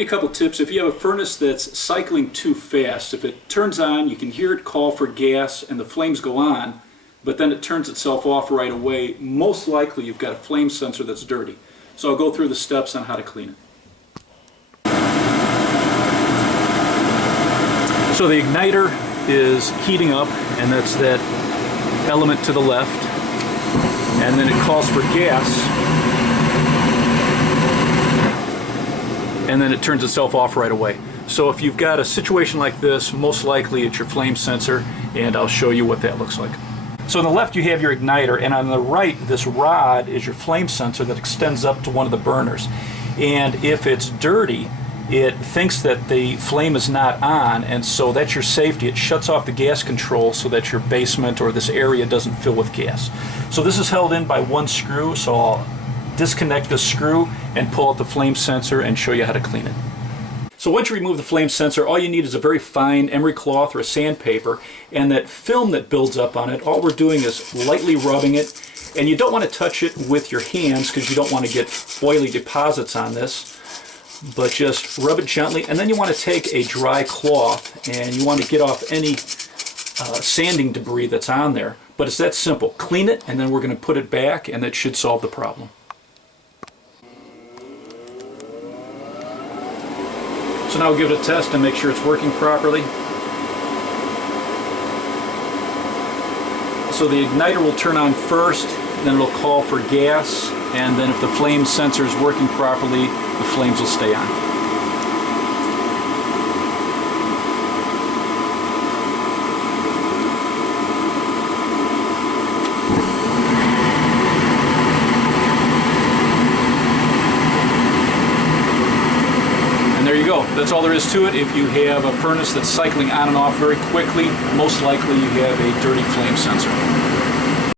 give you a couple tips. If you have a furnace that's cycling too fast, if it turns on, you can hear it call for gas and the flames go on, but then it turns itself off right away, most likely you've got a flame sensor that's dirty. So I'll go through the steps on how to clean it. So the igniter is heating up, and that's that element to the left, and then it calls for gas, and then it turns itself off right away. So if you've got a situation like this, most likely it's your flame sensor, and I'll show you what that looks like. So on the left you have your igniter, and on the right this rod is your flame sensor that extends up to one of the burners. And if it's dirty, it thinks that the flame is not on, and so that's your safety. It shuts off the gas control so that your basement or this area doesn't fill with gas. So this is held in by one screw, so I'll disconnect the screw and pull out the flame sensor and show you how to clean it. So once you remove the flame sensor, all you need is a very fine emery cloth or a sandpaper, and that film that builds up on it, all we're doing is lightly rubbing it, and you don't want to touch it with your hands because you don't want to get oily deposits on this, but just rub it gently, and then you want to take a dry cloth and you want to get off any sanding debris that's on there. But it's that simple. Clean it, and then we're going to put it back, and that should solve the problem. So now we'll give it a test and make sure it's working properly. So the igniter will turn on first, then it'll call for gas, and then if the flame sensor is working properly, the flames will stay on. There you go. That's all there is to it. If you have a furnace that's cycling on and off very quickly, most likely you have a dirty flame sensor.